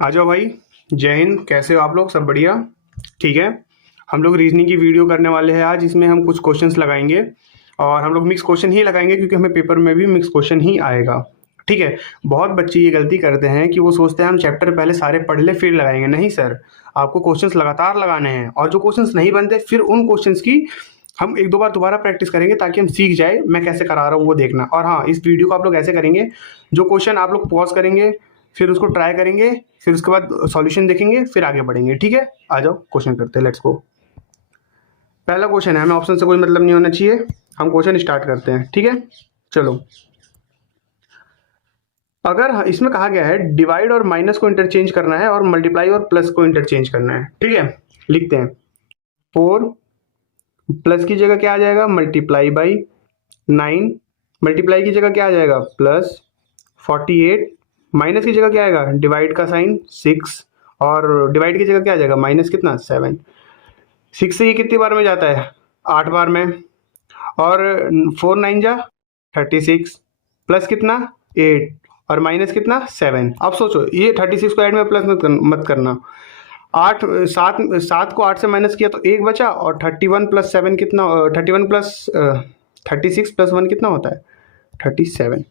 आ जाओ भाई। जय हिंद। कैसे हो आप लोग? सब बढ़िया? ठीक है। हम लोग रीजनिंग की वीडियो करने वाले हैं आज। इसमें हम कुछ क्वेश्चंस लगाएंगे और हम लोग मिक्स क्वेश्चन ही लगाएंगे क्योंकि हमें पेपर में भी मिक्स क्वेश्चन ही आएगा। ठीक है। बहुत बच्चे ये गलती करते हैं कि वो सोचते हैं हम चैप्टर पहले सारे पढ़ ले फिर लगाएंगे। नहीं सर, आपको क्वेश्चंस लगातार लगाने हैं और जो क्वेश्चंस नहीं बनते फिर उन क्वेश्चंस की हम एक दो बार दोबारा प्रैक्टिस करेंगे ताकि हम सीख जाए। मैं कैसे करा रहा हूँ वो देखना। और हाँ, इस वीडियो को आप लोग ऐसे करेंगे, जो क्वेश्चन आप लोग पॉज करेंगे, फिर उसको ट्राई करेंगे, फिर उसके बाद सॉल्यूशन देखेंगे, फिर आगे बढ़ेंगे। ठीक है, आ जाओ क्वेश्चन करते हैं। Let's go. पहला क्वेश्चन है, हमें ऑप्शन से कोई मतलब नहीं होना चाहिए। हम क्वेश्चन स्टार्ट करते हैं। ठीक है, चलो। अगर इसमें कहा गया है डिवाइड और माइनस को इंटरचेंज करना है और मल्टीप्लाई और प्लस को इंटरचेंज करना है। ठीक है, लिखते हैं। 4 प्लस की जगह क्या आ जाएगा? Multiply by 9। मल्टीप्लाई की जगह क्या आ जाएगा? प्लस 48। माइनस की जगह क्या आएगा? डिवाइड का साइन 6। और डिवाइड की जगह क्या आ जाएगा? माइनस कितना? 7। 6 से ये कितनी बार में जाता है? 8 बार में। और 4 9 जा 36। प्लस कितना? 8। और माइनस कितना? 7। अब सोचो, ये 36 को ऐड में प्लस मत करना। 8 7 7 को 8 से माइनस किया तो 1 बचा। और 31 प्लस 7 कितना? 31 प्लस 36 प्लस 1 कितना होता है? 37।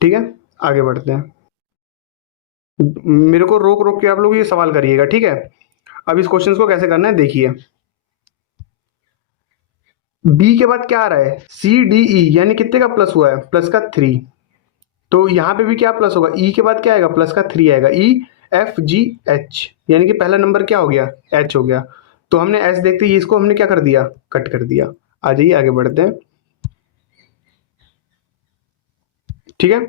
ठीक है, आगे बढ़ते हैं। मेरे को रोक रोक के आप लोग ये सवाल करिएगा। ठीक है, अब इस क्वेश्चन को कैसे करना है देखिए। बी के बाद क्या आ रहा है? सी डी ई, यानी कितने का प्लस हुआ है? प्लस का 3। तो यहाँ पे भी क्या प्लस होगा? ई के बाद क्या आएगा? प्लस का 3 आएगा। ई एफ जी एच, यानी कि पहला नंबर क्या हो गया? एच हो गया। तो हमने एच देखते ही इसको हमने क्या कर दिया? कट कर दिया। आ जाइए आगे बढ़ते हैं। ठीक है,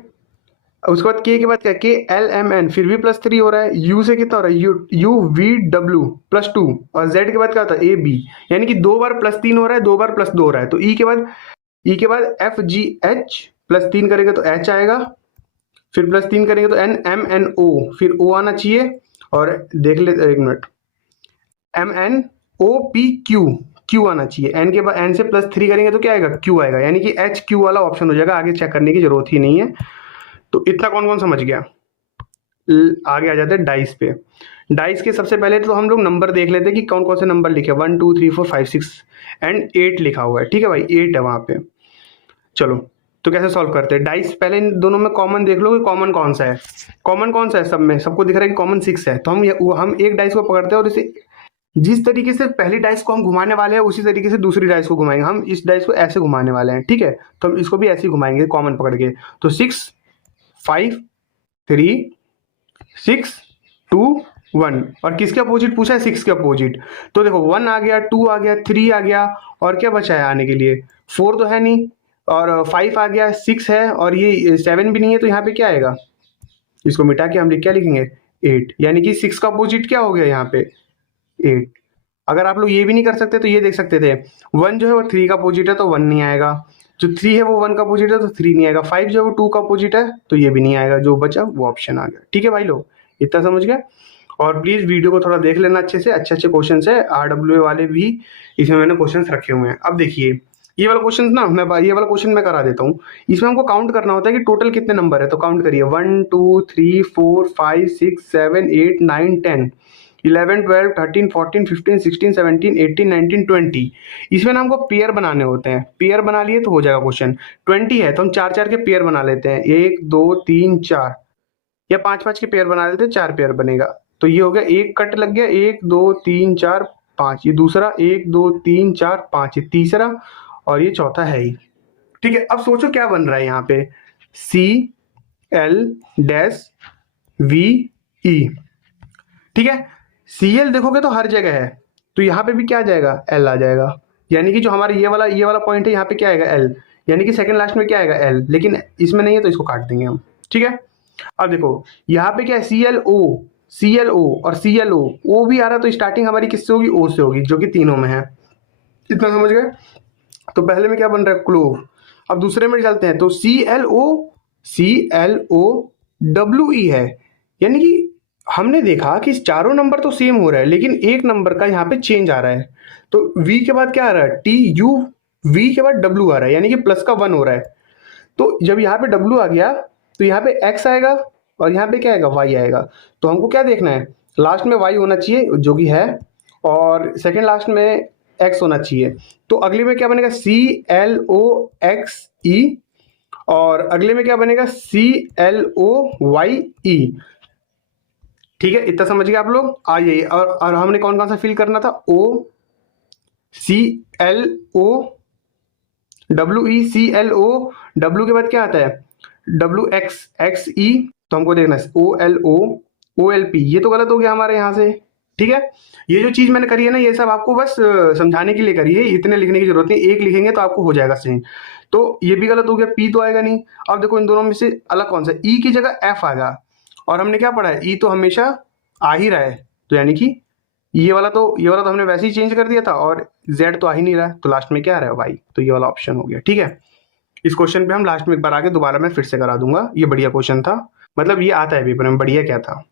उसके बाद के बाद क्या? के एल एम एन, फिर भी +3 हो रहा है। यू से कितना हो रहा है? You you V W +2। और जेड के बाद क्या होता है? ए बी, यानी कि 2 बार +3 हो रहा है, 2 बार +2 हो रहा है। तो ई के बाद एफ जी एच, +3 करेंगे तो एच आएगा। फिर +3 करेंगे तो एन एम एन ओ, फिर ओ आना चाहिए। और देख ले, एक minute, M N O P Q, Q आना चाहिए। एन के बाद एन से +3 करेंगे तो क्या आएगा? क्यू आएगा, यानी कि एच क्यू वाला ऑप्शन हो जाएगा। आगे चेक करने की जरूरत ही नहीं है। तो इतना कौन कौन समझ गया? आगे आ जाते हैं डाइस पे। डाइस के सबसे पहले तो हम लोग नंबर देख लेते हैं कि कौन कौन से नंबर लिखे। 1 2 3 4 5 6 एंड 8 लिखा हुआ है। ठीक है भाई, 8 है वहां पे। चलो, तो कैसे सॉल्व करते हैं? डाइस पहले इन दोनों में कॉमन देख लो कि कॉमन कौन सा है। कॉमन कौन सा है? सब में सबको दिख रहा है कि कॉमन 6 है। तो हम एक डाइस को पकड़ते हैं और इसे जिस तरीके से पहली डाइस को हम घुमाने वाले हैं उसी तरीके से दूसरी डाइस को घुमाएंगे। हम इस डाइस को ऐसे घुमाने वाले हैं। ठीक है, तो हम इसको भी ऐसे ही घुमाएंगे कॉमन पकड़ के। तो 6 5 3 6 2 1। और किसके अपोजिट पूछा है? 6 के अपोजिट। तो देखो 1 आ गया, 2 आ गया, 3 आ गया, और क्या बचा है आने के लिए? 4 तो है नहीं, और 5 आ गया, 6 है, और ये 7 भी नहीं है। तो यहाँ पे क्या आएगा? इसको मिटा के हम क्या लिखेंगे? 8। यानी कि 6 का अपोजिट क्या हो गया यहाँ पे? 8। अगर आप लोग ये भी नहीं कर सकते तो ये देख सकते थे, 1 जो है वो 3 का अपोजिट है तो 1 नहीं आएगा। जो 3 है वो 1 का अपोजिट है तो 3 नहीं आएगा। 5 जो है वो 2 का अपोजिट है तो ये भी नहीं आएगा। जो बचा वो ऑप्शन आ गया। ठीक है भाई लोग, इतना समझ गए? और प्लीज वीडियो को थोड़ा देख लेना अच्छे से। अच्छे अच्छे क्वेश्चन है, RWA वाले भी इसमें मैंने क्वेश्चन रखे हुए हैं। अब देखिए, ये वाला क्वेश्चन ना, ये वाला क्वेश्चन मैं करा देता हूँ। इसमें हमको काउंट करना होता है कि टोटल कितने नंबर है। तो काउंट करिए, 1 2 3 4 5 6 7 8 9 10 11 12 13 14 15 16 17 18 19 20। इसमें ना हमको पेयर बनाने होते हैं। पेयर बना लिए तो हो जाएगा क्वेश्चन। 20 है तो हम 4 4 के पेयर बना लेते हैं। 1 2 3 4, या 5 5 के पेयर बना लेते हैं, 4 पेयर बनेगा। तो ये हो गया, एक कट लग गया। 1 2 3 4 5, ये दूसरा 1 2 3 4 5, ये तीसरा, और ये चौथा है ही। ठीक है, अब सोचो क्या बन रहा है यहाँ पे? C L dash V E. ठीक है, सी एल देखोगे तो हर जगह है, तो यहाँ पे भी क्या आ जाएगा? एल आ जाएगा। यानी कि जो हमारा ये वाला पॉइंट है यहाँ पे क्या आएगा? एल। यानी कि सेकंड लास्ट में क्या आएगा? एल। लेकिन इसमें नहीं है तो इसको काट देंगे हम। ठीक है, अब देखो यहाँ पे क्या है? C L O, C L O और सी एल ओ। ओ भी आ रहा है तो स्टार्टिंग हमारी किससे होगी? ओ से होगी, जो कि तीनों में है। इतना समझ गए? तो पहले में क्या बन रहा है? क्लोव। अब दूसरे में चलते हैं, तो ClO है। यानी कि हमने देखा कि चारों नंबर तो सेम हो रहा है, लेकिन एक नंबर का यहाँ पे चेंज आ रहा है। तो V के बाद क्या आ रहा है? TU, V के बाद W आ रहा है, यानी कि प्लस का 1 हो रहा है। तो जब यहाँ पे W आ गया तो यहाँ पे X आएगा और यहाँ पे क्या आएगा, वाई आएगा। तो हमको क्या देखना है, लास्ट में वाई होना चाहिए जो कि है, और सेकेंड लास्ट में एक्स होना चाहिए। तो अगले में क्या बनेगा, CLOXE, और अगले में क्या बनेगा, CLOYE। ठीक है, इतना समझ गए आप लोग। आ जाइए, और हमने कौन कौन सा फिल करना था, CLOWE के बाद क्या आता है, WXXE। तो हमको देखना है OLOOLP, ये तो गलत हो गया हमारे यहाँ से। ठीक है, ये जो चीज मैंने करी है ना, ये सब आपको बस समझाने के लिए करी है, इतने लिखने की जरूरत नहीं, एक लिखेंगे तो आपको हो जाएगा सही। तो ये भी गलत हो गया, P तो आएगा नहीं। अब देखो इन दोनों में से अलग कौन सा, E की जगह F आएगा, और हमने क्या पढ़ा है, E तो हमेशा आ ही रहा है, तो यानी कि ये वाला तो हमने वैसे ही चेंज कर दिया था, और Z तो आ ही नहीं रहा है, तो लास्ट में क्या आ रहा है, Y। तो ये वाला ऑप्शन हो गया। ठीक है, इस क्वेश्चन पे हम लास्ट में एक बार आगे दोबारा मैं फिर से करा दूंगा, ये बढ़िया क्वेश्चन था, मतलब ये आता है पेपर में। बढ़िया क्या था,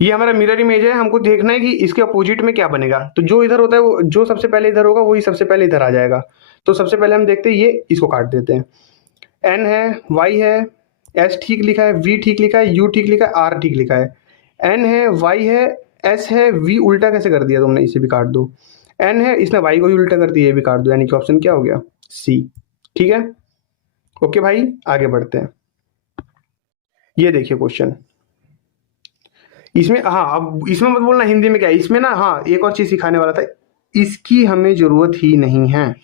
ये हमारा मिरर इमेज है, हमको देखना है कि इसके अपोजिट में क्या बनेगा। तो जो इधर होता है वो, जो सबसे पहले इधर होगा वही सबसे पहले इधर आ जाएगा। तो सबसे पहले हम देखते हैं, ये इसको काट देते हैं। N है, Y है, S ठीक लिखा है, V ठीक लिखा है, U ठीक लिखा है, R ठीक लिखा है। N है, Y है, S है, V उल्टा कैसे कर दिया तुमने, इसे भी काट दो। N है, इसने Y को ही उल्टा कर दिया, ये भी काट दो, यानी कि ऑप्शन क्या हो गया, C। ठीक है, ओके भाई, आगे बढ़ते हैं। ये देखिए क्वेश्चन, इसमें हाँ, अब इसमें मत बोलना हिंदी में क्या है, इसमें ना हाँ एक और चीज सिखाने वाला था, इसकी हमें जरूरत ही नहीं है,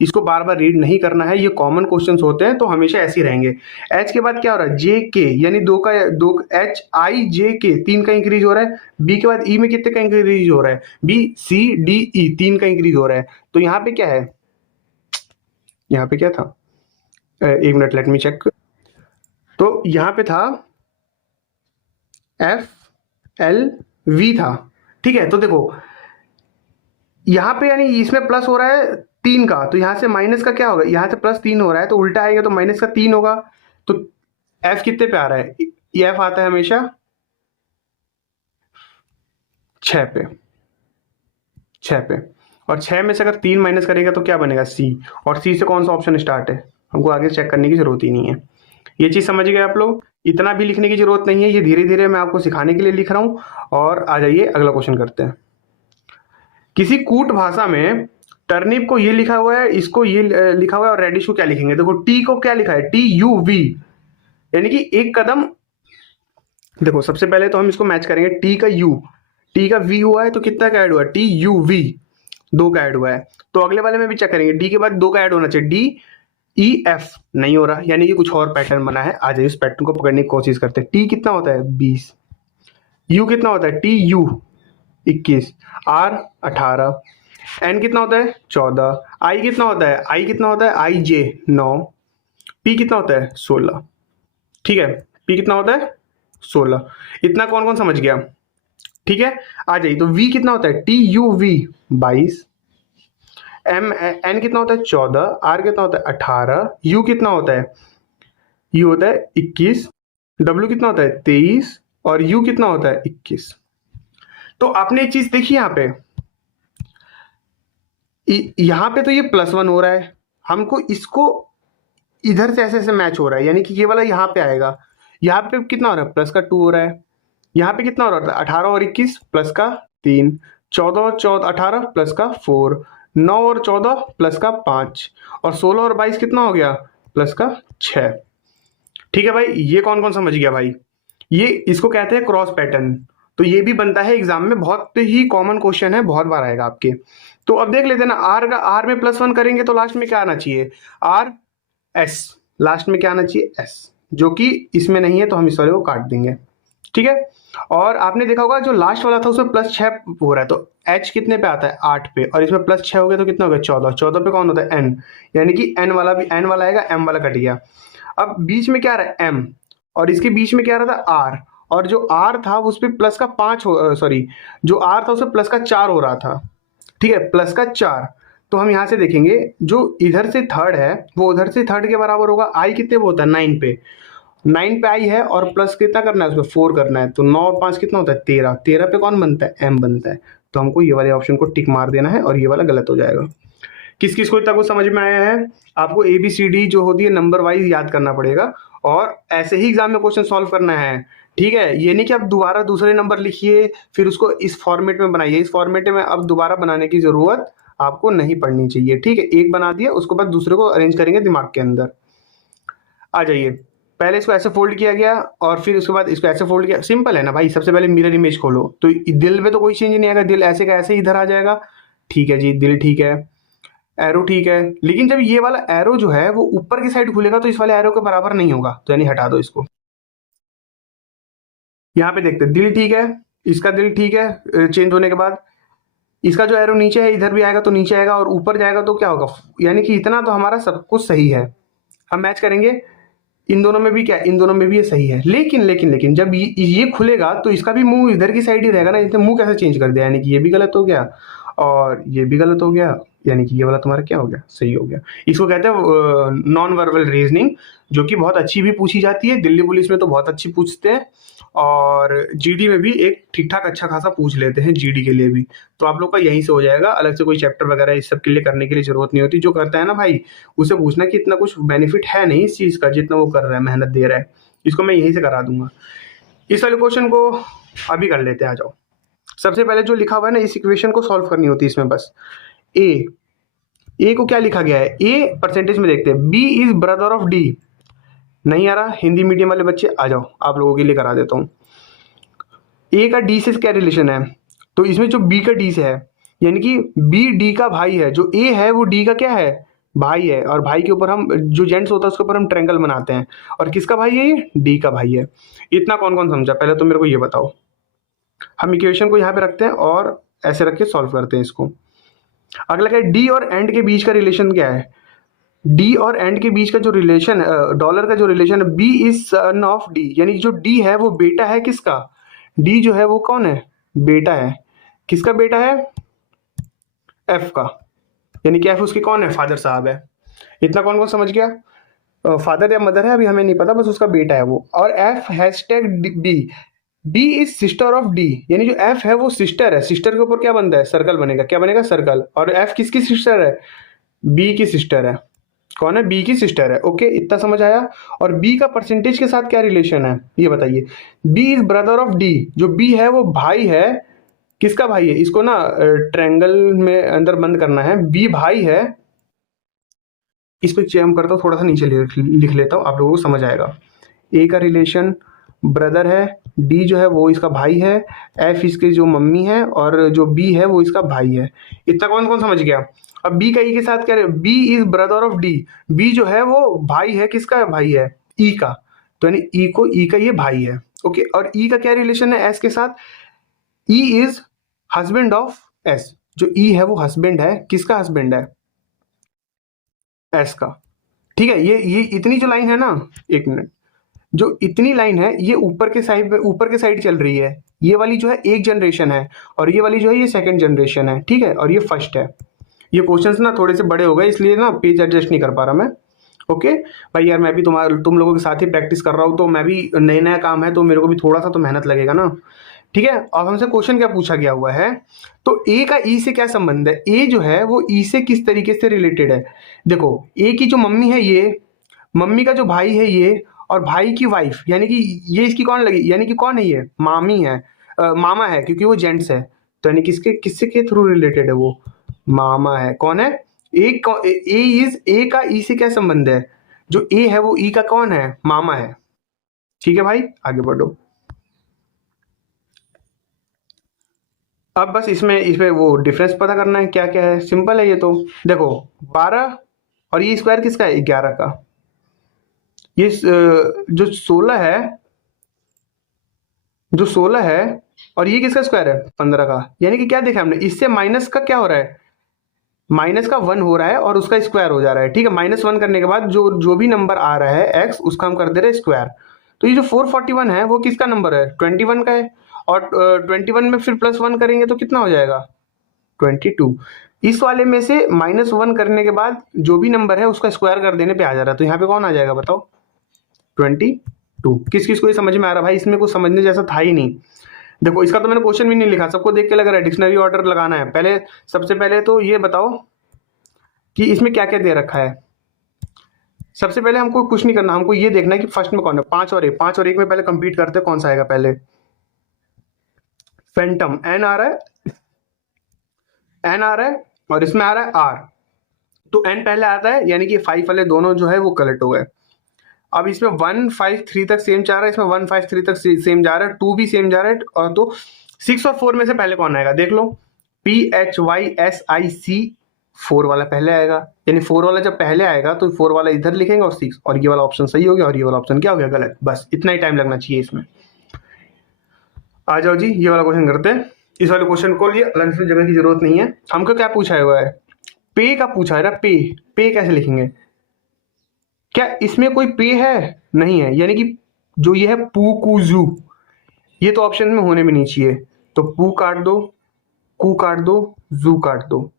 इसको बार बार रीड नहीं करना है, ये कॉमन क्वेश्चंस होते हैं तो हमेशा ऐसे ही रहेंगे। एच के बाद क्या हो रहा है, जे के, यानी दो HIJK 3 का इंक्रीज हो रहा है। बी के बाद ई में कितने का इंक्रीज हो रहा है, BCDE 3 का इंक्रीज हो रहा है। तो यहाँ पे क्या है, यहाँ पे क्या था, एक मिनट लेट मी चेक। तो यहाँ पे था FLV था। ठीक है, तो देखो यहाँ पे यानी इसमें प्लस हो रहा है 3 का, तो यहाँ से माइनस का क्या होगा, यहाँ से +3 हो रहा है तो उल्टा आएगा, तो माइनस का 3 होगा। तो F कितने पे आ रहा है, ये F आता है हमेशा 6 पे, 6 पे, और 6 में से अगर 3 माइनस करेगा तो क्या बनेगा, C। और C से कौन सा ऑप्शन स्टार्ट है, हमको आगे चेक करने की जरूरत ही नहीं है। ये चीज समझ गए आप लोग, इतना भी लिखने की जरूरत नहीं है, ये धीरे धीरे मैं आपको सिखाने के लिए लिख रहा हूं। और आ जाइए अगला क्वेश्चन करते हैं। किसी कूट भाषा में टर्निप को ये लिखा हुआ है, इसको ये लिखा हुआ है, और रेडिश को क्या लिखेंगे, देखो टी को क्या लिखा है, TUV, यानी कि एक कदम। देखो सबसे पहले तो हम इसको मैच करेंगे, टी का V हुआ है तो कितना का ऐड हुआ है, TUV 2 का ऐड हुआ है। तो अगले वाले में भी चेक करेंगे, डी के बाद 2 का ऐड होना चाहिए, DEF नहीं हो रहा, यानी कि कुछ और पैटर्न बना है। आ जाइए इस पैटर्न को पकड़ने की कोशिश करते हैं। टी कितना होता है, 20, U कितना होता है, TU 21, R 18, N कितना होता है, 14, I कितना होता है, IJ 9, P कितना होता है, 16। ठीक है, P कितना होता है, 16। इतना कौन कौन समझ गया, ठीक है। आ जाइए, तो V कितना होता है, TUV 22, N कितना होता है, 14, R कितना होता है, 18, U कितना होता है, U होता है 21, W कितना होता है, 23, और U कितना होता है, 21। तो आपने एक चीज देखी यहाँ पे, यहाँ पे तो ये +1 हो रहा है, हमको इसको इधर से ऐसे ऐसे मैच हो रहा है, यानी कि ये वाला यहाँ पे आएगा। यहाँ पे कितना हो रहा है, +2 हो रहा है। यहाँ पे कितना हो रहा है, 18 और 21 +3, 14 और 18 +4, 9 और 14 +5, और 16 और 22 कितना हो गया, +6। ठीक है भाई, ये कौन कौन समझ गया भाई, ये इसको कहते हैं क्रॉस पैटर्न। तो ये भी बनता है एग्जाम में, बहुत ही कॉमन क्वेश्चन है, बहुत बार आएगा आपके। तो अब देख लेते हैं ना, R में +1 करेंगे तो लास्ट में क्या आना चाहिए, RS, लास्ट में क्या आना चाहिए, S, जो कि इसमें नहीं है तो हम इस वाले को काट देंगे। ठीक है, और आपने देखा होगा जो लास्ट वाला था उसमें +6 हो रहा है, तो H कितने पे आता है, 8 पे, और इसमें +6 हो गया तो कितना हो गया, 14, 14 पे कौन होता है, N, यानी कि N वाला भी N वाला आएगा, M वाला कट गया। अब बीच में क्या आ रहा है, M, और इसके बीच में क्या आ रहा था, R, और जो R था उस पर जो R था उस पर +4 हो रहा था। ठीक है, +4, तो हम यहाँ से देखेंगे जो इधर से थर्ड है वो उधर से थर्ड के बराबर होगा। I कितने पे होता है, 9 पे, 9 पे I है, और प्लस कितना करना है, उसमें 4 करना है, तो 9 और 5 कितना होता है, 13, 13 पे कौन बनता है, M बनता है। तो हमको ये वाले ऑप्शन को टिक मार देना है, और ये वाला गलत हो जाएगा। किस किस को इतना कुछ समझ में आया है, आपको ABCD जो होती है नंबर वाइज याद करना पड़ेगा, और ऐसे ही एग्जाम में क्वेश्चन सॉल्व करना है, ठीक है। ये नहीं कि आप दोबारा दूसरे नंबर लिखिए फिर उसको इस फॉर्मेट में बनाइए, इस फॉर्मेट में अब दोबारा बनाने की जरूरत आपको नहीं पड़नी चाहिए, ठीक है। एक बना दिया, उसके बाद दूसरे को अरेंज करेंगे दिमाग के अंदर। आ जाइए, पहले इसको ऐसे फोल्ड किया गया और फिर उसके बाद इसको ऐसे फोल्ड किया। सिंपल है ना भाई, सबसे पहले मिरर इमेज खोलो तो दिल में तो कोई चेंज नहीं आएगा, दिल ऐसे का ऐसे इधर आ जाएगा, ठीक है जी, दिल ठीक है, एरो ठीक है। लेकिन जब ये वाला एरो जो है वो ऊपर की साइड खुलेगा तो इस वाले एरो के बराबर नहीं होगा, तो यानी हटा दो इसको। यहाँ पे देखते हैं, दिल ठीक है, इसका दिल ठीक है चेंज होने के बाद, इसका जो एरो नीचे है इधर भी आएगा तो नीचे आएगा और ऊपर जाएगा तो क्या होगा, यानी कि इतना तो हमारा सब कुछ सही है। हम मैच करेंगे इन दोनों में भी, क्या इन दोनों में भी ये सही है। लेकिन लेकिन लेकिन जब ये खुलेगा तो इसका भी मुंह इधर की साइड ही रहेगा ना, इसने मुंह कैसे चेंज कर दिया, यानी कि ये भी गलत हो गया और ये भी गलत हो गया, यानी कि ये वाला तुम्हारा क्या हो गया, सही हो गया। इसको कहते हैं नॉन वर्बल रीजनिंग, जो कि बहुत अच्छी भी पूछी जाती है, दिल्ली पुलिस में तो बहुत अच्छी पूछते हैं और जीडी में भी एक ठीक ठाक अच्छा खासा पूछ लेते हैं जीडी के लिए भी। तो आप लोग का यहीं से हो जाएगा, अलग से कोई चैप्टर वगैरह इस सब के लिए करने के लिए जरूरत नहीं होती। जो करता है ना भाई, उसे पूछना कि इतना कुछ बेनिफिट है नहीं इस चीज का जितना वो कर रहा है, मेहनत दे रहा है, इसको मैं यहीं से करा दूंगा। इस वाले क्वेश्चन को अभी कर लेते हैं, आ जाओ। सबसे पहले जो लिखा हुआ है ना, इस इक्वेशन को सॉल्व करनी होती है इसमें बस। ए को क्या लिखा गया है, ए परसेंटेज में देखते हैं, B is brother of D. नहीं आ रहा, हिंदी मीडियम वाले बच्चे आ जाओ, आप लोगों के लिए करा देता हूँ। ए का डी से क्या रिलेशन है, तो इसमें जो बी का डी से है, यानी कि बी डी का भाई है, जो ए है वो डी का क्या है, भाई है। और भाई के ऊपर हम, जो जेंट्स होता है उसके ऊपर हम ट्रायंगल बनाते हैं, और किसका भाई है ये, डी का भाई है। इतना कौन कौन समझा, पहले तो मेरे को ये बताओ। हम इक्वेशन को यहाँ पे रखते हैं और ऐसे रख के सॉल्व करते हैं इसको। अगला क्या है, डी और एंड के बीच का रिलेशन क्या है, डी और एंड के बीच का जो रिलेशन, डॉलर का जो रिलेशन है, B is son of D, यानी जो डी है वो बेटा है किसका, डी जो है वो कौन है, बेटा है। किसका बेटा है, एफ का, यानी कि एफ उसके कौन है, फादर साहब है। इतना कौन कौन समझ गया, फादर या मदर है अभी हमें नहीं पता, बस उसका बेटा है वो। और F hashtag B, B is sister of D, यानी जो एफ है वो सिस्टर है, सिस्टर के ऊपर क्या बनता है, सर्कल बनेगा, क्या बनेगा, सर्कल। और एफ किसकी सिस्टर है, बी की सिस्टर है। कौन है, बी की सिस्टर है। ओके, इतना समझ आया। और बी का परसेंटेज के साथ क्या रिलेशन है ये बताइए। B is brother of D, जो बी है वो भाई है, किसका भाई है, इसको ना ट्रायंगल में अंदर बंद करना है, बी भाई है। इस पर चेम करता हूँ, थोड़ा सा नीचे लिख लेता हूँ, आप लोगों को समझ आएगा। ए का रिलेशन ब्रदर है, डी जो है वो इसका भाई है, एफ इसके जो मम्मी है, और जो बी है वो इसका भाई है। इतना कौन कौन समझ गया। अब बी का ई के साथ क्या, B is brother of D, B जो है वो भाई है, किसका भाई है, ई का, तो यानी ई को, ई का ये भाई है। ओके, और ई का क्या रिलेशन है एस के साथ, E is husband of S, जो ई है वो हस्बैंड है, किसका हस्बैंड है, एस का। ठीक है, ये इतनी जो लाइन है ना, एक मिनट, जो इतनी लाइन है ये ऊपर के साइड चल रही है, ये वाली जो है एक जनरेशन है और ये वाली जो है ये सेकंड जनरेशन है, ठीक है, और ये फर्स्ट है। ये क्वेश्चंस ना थोड़े से बड़े हो गए इसलिए ना पेज एडजस्ट नहीं कर पा रहा मैं। ओके भाई, यार मैं भी तुम लोगों के साथ ही प्रैक्टिस कर रहा हूँ, तो मैं भी नया नया काम है तो मेरे को भी थोड़ा सा तो मेहनत लगेगा ना। ठीक है, अब हमसे क्वेश्चन क्या पूछा गया हुआ है, तो ए का ई से क्या संबंध है, ए जो है वो ई से किस तरीके से रिलेटेड है। देखो, ए की जो मम्मी है ये, मम्मी का जो भाई है ये, और भाई की वाइफ, यानी कि ये इसकी कौन लगी, यानी कि कौन है ये, मामी है, मामा है, क्योंकि वो जेंट्स है, तो यानी किसके किससे के थ्रू रिलेटेड है वो, मामा है। कौन है, ए इज, ए का ई से क्या संबंध है, जो ए है वो ई का कौन है, मामा है। ठीक है भाई, आगे बढ़ो। अब बस इसमें वो डिफरेंस पता करना है, क्या क्या है, सिंपल है ये तो। देखो 12 और ये स्क्वायर किसका है, 11 का। ये जो 16 है, जो 16 है, और ये किसका स्क्वायर है, 15 का। यानी कि क्या देखा हमने, इससे माइनस का क्या हो रहा है, माइनस का 1 हो रहा है और उसका स्क्वायर हो जा रहा है। ठीक है, -1 करने के बाद जो भी नंबर आ रहा है एक्स, उसका हम कर दे रहे हैं स्क्वायर। तो ये जो 441 है वो किसका नंबर है, 21 का है। और 21 में फिर +1 करेंगे तो कितना हो जाएगा, 22। इस वाले में से -1 करने के बाद जो भी नंबर है उसका स्क्वायर कर देने पे आ जा रहा है, तो यहाँ पे कौन आ जाएगा बताओ, 22। किस किस को ये समझ में आ रहा है भाई, इसमें कुछ समझने जैसा था ही नहीं। देखो, इसका तो मैंने क्वेश्चन भी नहीं लिखा, सबको देख के लग रहा है डिक्शनरी ऑर्डर लगाना है। पहले सबसे पहले तो ये बताओ कि इसमें क्या क्या दे रखा है। सबसे पहले हमको कुछ नहीं करना, हमको ये देखना है कि फर्स्ट में कौन है। 5 और 1 में पहले कंप्लीट करते हैं, कौन सा आएगा पहले। फैंटम एन आ रहा है, एन आ रहा है और इसमें आ रहा है आर, तो एन पहले आता है, यानी कि 5 वाले दोनों जो है वो करेक्ट हो गए। अब इसमें 153 तक सेम जा रहा है, इसमें 153 तक सेम जा रहा है, 2 भी सेम जा रहा है, और तो 6 और 4 में से पहले कौन आएगा देख लो। PHYSIC 4 वाला पहले आएगा, यानी 4 वाला जब पहले आएगा तो 4 वाला इधर लिखेंगे और 6, और ये वाला ऑप्शन सही हो गया और ये वाला ऑप्शन क्या हो गया गलत। बस इतना ही टाइम लगना चाहिए इसमें। आ जाओ जी, ये वाला क्वेश्चन करते हैं। इस वाले क्वेश्चन को लिए अलग से जगह की जरूरत नहीं है, हमको क्या पूछा हुआ है, पे का पूछा है ना। पे, पे कैसे लिखेंगे, क्या इसमें कोई पे है, नहीं है, यानी कि जो ये है पू कू जू, ये तो ऑप्शन में होने भी नहीं चाहिए, तो पू काट दो, कू काट दो, जू काट दो,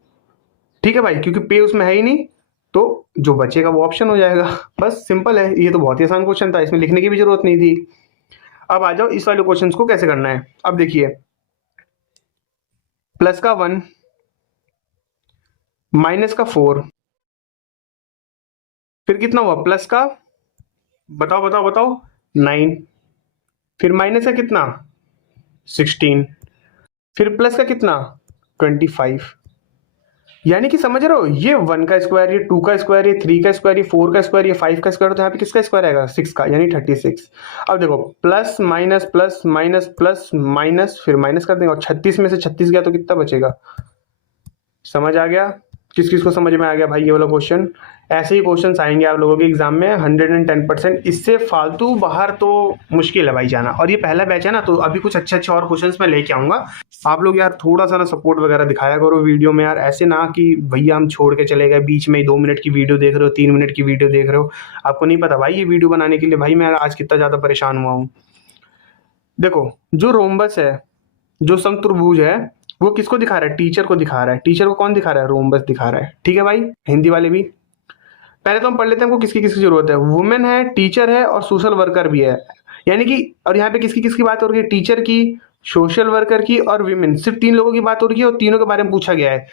ठीक है भाई, क्योंकि पे उसमें है ही नहीं, तो जो बचेगा वो ऑप्शन हो जाएगा। बस सिंपल है, ये तो बहुत ही आसान क्वेश्चन था, इसमें लिखने की भी जरूरत नहीं थी। अब आ जाओ इस वाले क्वेश्चन को कैसे करना है। अब देखिए, प्लस का 1, माइनस का 4, फिर कितना हुआ प्लस का, बताओ बताओ बताओ, 9, फिर माइनस का कितना 16, फिर प्लस का कितना 25। यानी कि समझ रहे हो, ये 1 का स्क्वायर, ये 2 का स्क्वायर, ये 3 का स्क्वायर, ये 4 का स्क्वायर, ये 5 का स्क्वायर, तो यहाँ पे किसका स्क्वायर आएगा 6 का, यानी 36। अब देखो plus minus plus minus plus minus, फिर माइनस कर देंगे, और 36 में से 36 गया तो कितना बचेगा। समझ आ गया, किस किस को समझ में आ गया भाई ये वाला क्वेश्चन। ऐसे ही क्वेश्चंस आएंगे आप लोगों के एग्जाम में 110%, इससे फालतू बाहर तो मुश्किल है भाई जाना। और ये पहला बैच है ना, तो अभी कुछ अच्छे अच्छे और क्वेश्चंस मैं लेके आऊंगा। आप लोग यार थोड़ा सा ना सपोर्ट वगैरह दिखाया करो वीडियो में यार, ऐसे ना कि भैया हम छोड़ के चले गए, बीच में 2 मिनट की वीडियो देख रहे हो, 3 मिनट की वीडियो देख रहे हो। आपको नहीं पता भाई, ये वीडियो बनाने के लिए भाई मैं आज कितना ज़्यादा परेशान हुआ हूँ। देखो जो रोम्बस है, जो समत्रिभुज है, वो किसको दिखा रहा है, टीचर को दिखा रहा है। टीचर को कौन दिखा रहा है, रोम्बस दिखा रहा है, ठीक है भाई, हिंदी वाले भी। पहले तो हम पढ़ लेते हैं हमको किसकी किसकी जरूरत है। वुमेन है, टीचर है और सोशल वर्कर भी है, यानी कि, और यहाँ पे किसकी किसकी बात हो रही है, टीचर की, सोशल वर्कर की और विमेन, सिर्फ 3 लोगों की बात हो रही है और तीनों के बारे में पूछा गया है।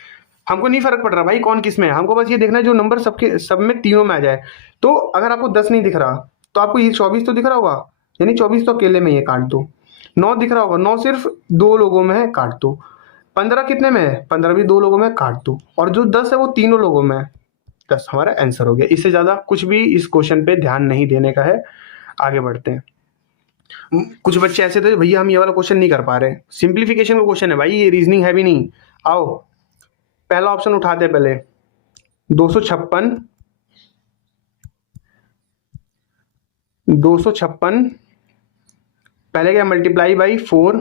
हमको नहीं फर्क पड़ रहा भाई कौन किस में है, हमको बस ये देखना है जो नंबर सबके सब में तीनों में आ जाए। तो अगर आपको 10 नहीं दिख रहा तो आपको ये 24 तो दिख रहा होगा, यानी 24 तो अकेले में ये काट दो। 9 दिख रहा होगा, 9 सिर्फ 2 लोगों में है, काट दो। 15 कितने में है, 15 भी 2 लोगों में, काट दो। और जो 10 है वो तीनों लोगों में है, 10 हमारा आंसर हो गया। इससे ज्यादा कुछ भी इस क्वेश्चन पे ध्यान नहीं देने का है। आगे बढ़ते हैं। कुछ बच्चे ऐसे थे भैया हम ये वाला क्वेश्चन नहीं कर पा रहे, सिंप्लीफिकेशन का क्वेश्चन है भाई, ये रीजनिंग है भी नहीं। आओ पहला ऑप्शन उठाते हैं पहले, 256, 256 पहले क्या, multiply by 4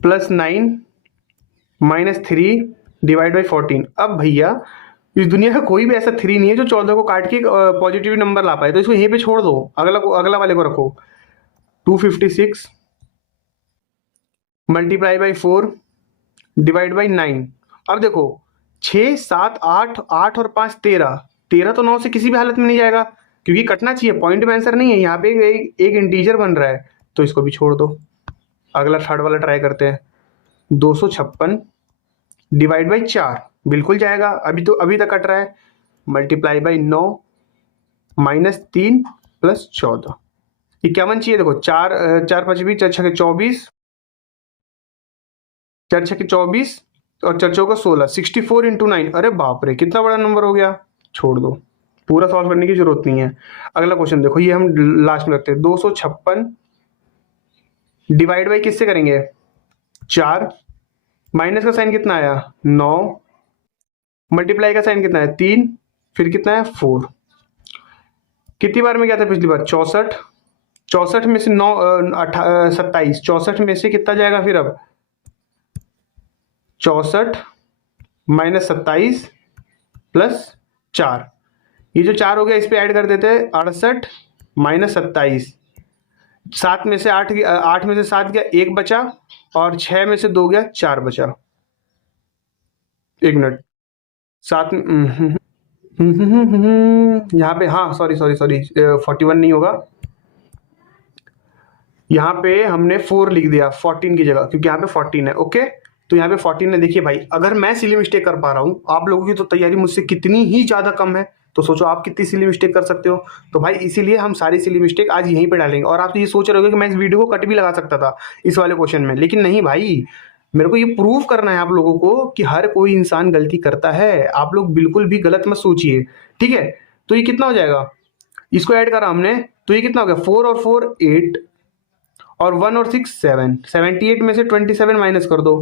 plus 9 minus 3 divide by 14। अब भैया इस दुनिया का कोई भी ऐसा 3 नहीं है जो 14 को काट के पॉजिटिव नंबर ला पाए, तो इसको यहीं पे छोड़ दो, अगला वाले को रखो। 256 मल्टीप्लाई बाई 4 डिवाइड बाई 9। अब देखो 6 7 8, 8 और 5 13, 13 तो 9 से किसी भी हालत में नहीं जाएगा, क्योंकि कटना चाहिए, पॉइंट में आंसर नहीं है, यहाँ पे एक इंटीजर बन रहा है, तो इसको भी छोड़ दो। अगला थर्ड वाला ट्राई करते हैं, 256 डिवाइड बाई 4, बिल्कुल जाएगा, अभी तक कट रहा है। मल्टीप्लाई बाई 9 माइनस 3 प्लस 14, 51 चाहिए। देखो 4 4 5 20, 4 6 24, 4 6 24 और 4 चौका 16, 64 इंटू 9। अरे बाप रे कितना बड़ा नंबर हो गया, छोड़ दो, पूरा सॉल्व करने की जरूरत नहीं है। अगला क्वेश्चन देखो, ये हम लास्ट में रखते हैं, 256 डिवाइड बाई किससे करेंगे 4, माइनस का साइन कितना आया 9, मल्टीप्लाई का साइन कितना है 3, फिर कितना है 4। कितनी बार में गया था पिछली बार 64, 64 में से 9 27, 64 में से कितना जाएगा फिर, अब 64 माइनस 27 प्लस 4, ये जो 4 हो गया इस पे ऐड कर देते हैं, 68 माइनस 27, 7 में से 8 8 में से 7 गया 1 बचा, और 6 में से 2 गया 4 बचा। 1 मिनट, 7 यहाँ पे, हाँ सॉरी 41 नहीं होगा, यहाँ पे हमने 4 लिख दिया 14 की जगह, क्योंकि यहाँ पे 14 है। ओके, तो यहाँ पे 14 है। देखिए भाई, अगर मैं सिली मिस्टेक कर पा रहा हूँ, आप लोगों की तो तैयारी मुझसे कितनी ही ज़्यादा कम है, तो सोचो आप कितनी सिली मिस्टेक कर सकते हो। तो भाई इसीलिए हम सारी सिली मिस्टेक आज यहीं पे डालेंगे। और आप ये सोच रहे हो कि मैं इस वीडियो को कट भी लगा सकता था इस वाले क्वेश्चन में, लेकिन नहीं भाई, मेरे को ये प्रूव करना है आप लोगों को कि हर कोई इंसान गलती करता है। आप लोग बिल्कुल भी गलत मत सोचिए, ठीक है। तो ये कितना हो जाएगा, इसको ऐड करा हमने तो ये कितना हो गया, 4 और 4 8 और 1 और 6 7, 78 में से 27 माइनस कर दो।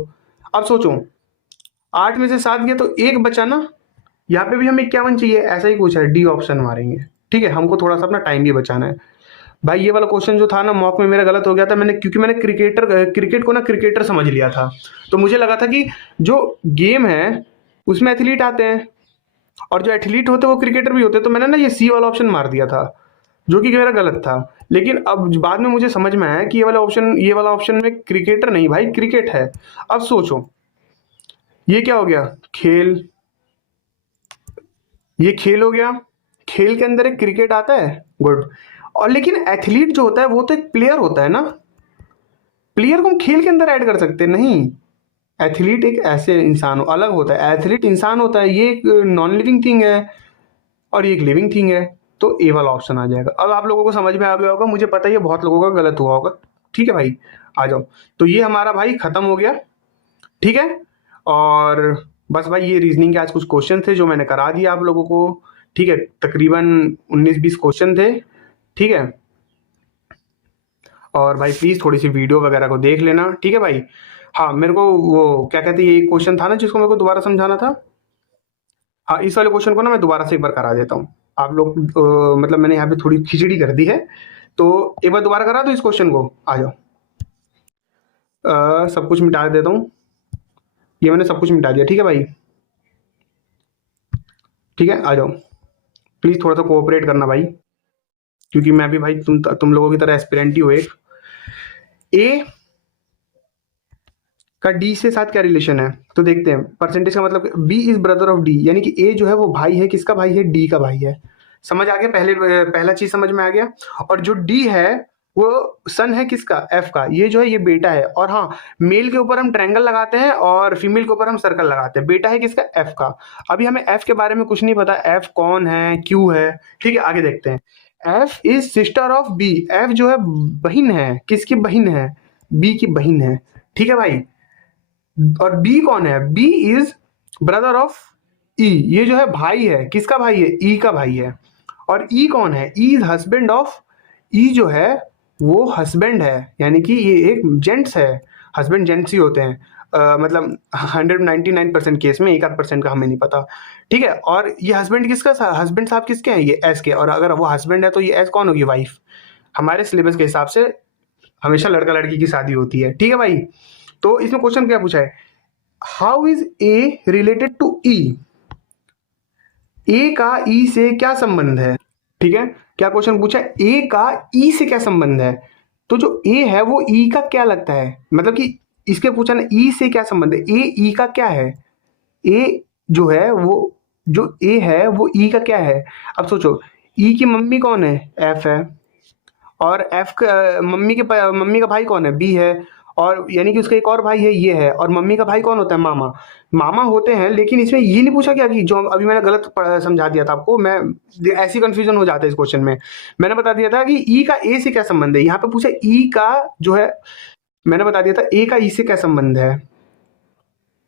अब सोचो 8 में से 7 गया तो एक बचा ना, यहाँ पे भी हमें 51 चाहिए, ऐसा ही कुछ है, डी ऑप्शन मारेंगे, ठीक है। हमको थोड़ा सा अपना टाइम भी बचाना है भाई। ये वाला क्वेश्चन जो था ना मॉक में मेरा गलत हो गया था, क्योंकि मैंने क्रिकेट को ना क्रिकेटर समझ लिया था। तो मुझे लगा था कि जो गेम है उसमें एथलीट आते हैं और जो एथलीट होते हैं वो क्रिकेटर भी होते हैं, तो मैंने ना ये सी वाला ऑप्शन मार दिया था, जो कि मेरा गलत था। लेकिन अब बाद में मुझे समझ में आया कि ये वाला ऑप्शन में क्रिकेटर नहीं भाई, क्रिकेट है। अब सोचो ये क्या हो गया, खेल, ये खेल हो गया, खेल के अंदर एक क्रिकेट आता है, गुड। और लेकिन एथलीट जो होता है वो तो एक प्लेयर होता है ना, प्लेयर को हम खेल के अंदर ऐड कर सकते हैं नहीं। एथलीट एक ऐसे इंसान अलग होता है, एथलीट इंसान होता है, ये एक नॉन लिविंग थिंग है और ये एक लिविंग थिंग है। तो ए वाला ऑप्शन आ जाएगा। अब आप लोगों को समझ में आ गया होगा, मुझे पता है ये बहुत लोगों का गलत हुआ होगा, ठीक है भाई। आ जाओ, तो ये हमारा भाई खत्म हो गया, ठीक है। और बस भाई ये रीजनिंग के आज कुछ क्वेश्चन थे जो मैंने करा दिया आप लोगों को, ठीक है। तकरीबन 19-20 क्वेश्चन थे, ठीक है। और भाई प्लीज़ थोड़ी सी वीडियो वगैरह को देख लेना, ठीक है भाई। हाँ मेरे को वो क्या कहते हैं, ये क्वेश्चन था ना जिसको मेरे को दोबारा समझाना था। हाँ इस वाले क्वेश्चन को ना मैं दोबारा से एक बार करा देता हूँ। आप लोग मतलब मैंने यहाँ पे थोड़ी खिचड़ी कर दी है, तो एक बार दोबारा करा दो इस क्वेश्चन को। आ जाओ, सब कुछ मिटा देता हूँ, ये मैंने सब कुछ मिटा दिया, ठीक है भाई, ठीक है। आ जाओ, प्लीज़ थोड़ा सा कोऑपरेट करना भाई, क्योंकि मैं भी भाई तुम लोगों की तरह एस्पिरेंट ही हूँ एक। ए का डी से साथ क्या रिलेशन है, तो देखते हैं। परसेंटेज का मतलब B is brother of D, यानी कि ए जो है वो भाई है, किसका भाई है, डी का भाई है। समझ आ गया, पहला चीज समझ में आ गया। और जो डी है वो सन है किसका, एफ का, ये जो है ये बेटा है। और हाँ, मेल के ऊपर हम ट्रायंगल लगाते हैं और फीमेल के ऊपर हम सर्कल लगाते हैं। बेटा है किसका, एफ का। अभी हमें एफ के बारे में कुछ नहीं पता, एफ कौन है, क्यों है, ठीक है। आगे देखते हैं। F is sister of B, F जो है बहन है, किसकी बहन है, बी की बहन है, ठीक है भाई। और बी कौन है, बी इज ब्रदर ऑफ ई, ये जो है भाई है, किसका भाई है, ई का भाई है। और ई कौन है, ई इज हस्बैंड ऑफ, ई जो है वो हस्बैंड है, यानी कि ये एक जेंट्स है। हस्बैंड जेंट्स ही होते हैं, मतलब 199% केस में, 1% का हमें नहीं पता, ठीक है। और ये हस्बैंड किसका, हस्बैंड साहब किसके हैं, ये एस के। और अगर वो हस्बैंड है तो ये एस कौन होगी, वाइफ। हमारे सिलेबस के हिसाब से हमेशा लड़का लड़की की शादी होती है, ठीक है भाई। तो इसमें क्वेश्चन क्या पूछा है, how is A related to E, A का ई से क्या संबंध है, ठीक है। क्या क्वेश्चन पूछा है, ए का ई से क्या संबंध है। तो जो ए है वो ई का क्या लगता है, मतलब कि इसके पूछा ना ई से क्या संबंध है, ए ई का क्या है, ए जो है वो, जो ए है वो ई का क्या है। अब सोचो ई की मम्मी कौन है, एफ है। और एफ का मम्मी का भाई कौन है, बी है। और यानी कि उसका एक और भाई है, ये है। और मम्मी का भाई कौन होता है, मामा। मामा होते हैं, लेकिन इसमें ये नहीं पूछा गया कि जो अभी मैंने गलत समझा दिया था आपको, मैं ऐसी कंफ्यूजन हो जाता है इस क्वेश्चन में। मैंने बता दिया था कि ई का ए से क्या संबंध है, यहाँ पे पूछा ई का जो है, मैंने बता दिया था ए का ई से क्या संबंध है,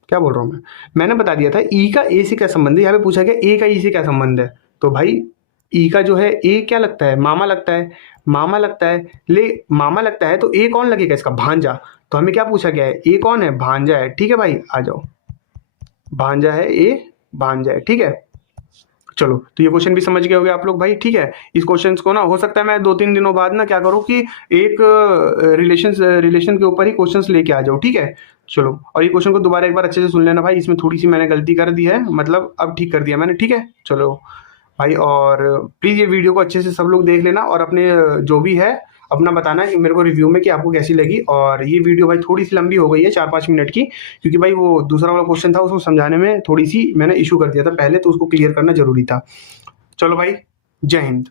क्या बोल रहा हूँ मैंने बता दिया था ई का ए से क्या संबंध है। यहाँ पे पूछा गया ए का ई से क्या संबंध है, तो भाई ई का जो है ए क्या लगता है, मामा लगता है, मामा लगता है। मामा लगता है तो ए कौन लगेगा, इसका भांजा। तो हमें क्या पूछा गया है, ए कौन है, भांजा है, ठीक है भाई। आ जाओ, भांजा है, ए भांजा है, ठीक है। चलो, तो ये क्वेश्चन भी समझ गए होंगे आप लोग भाई, ठीक है। इस क्वेश्चन को ना हो सकता है मैं 2-3 दिनों बाद ना क्या करूँ कि एक रिलेशन के ऊपर ही क्वेश्चंस लेके आ जाऊँ, ठीक है। चलो, और ये क्वेश्चन को दोबारा एक बार अच्छे से सुन लेना भाई, इसमें थोड़ी सी मैंने गलती कर दी है, मतलब अब ठीक कर दिया मैंने, ठीक है। चलो भाई, और प्लीज़ ये वीडियो को अच्छे से सब लोग देख लेना और अपने जो भी है अपना बताना कि मेरे को रिव्यू में कि आपको कैसी लगी। और ये वीडियो भाई थोड़ी सी लंबी हो गई है, 4-5 मिनट की, क्योंकि भाई वो दूसरा वाला क्वेश्चन था उसको समझाने में थोड़ी सी मैंने इशू कर दिया था पहले, तो उसको क्लियर करना जरूरी था। चलो भाई, जय हिंद।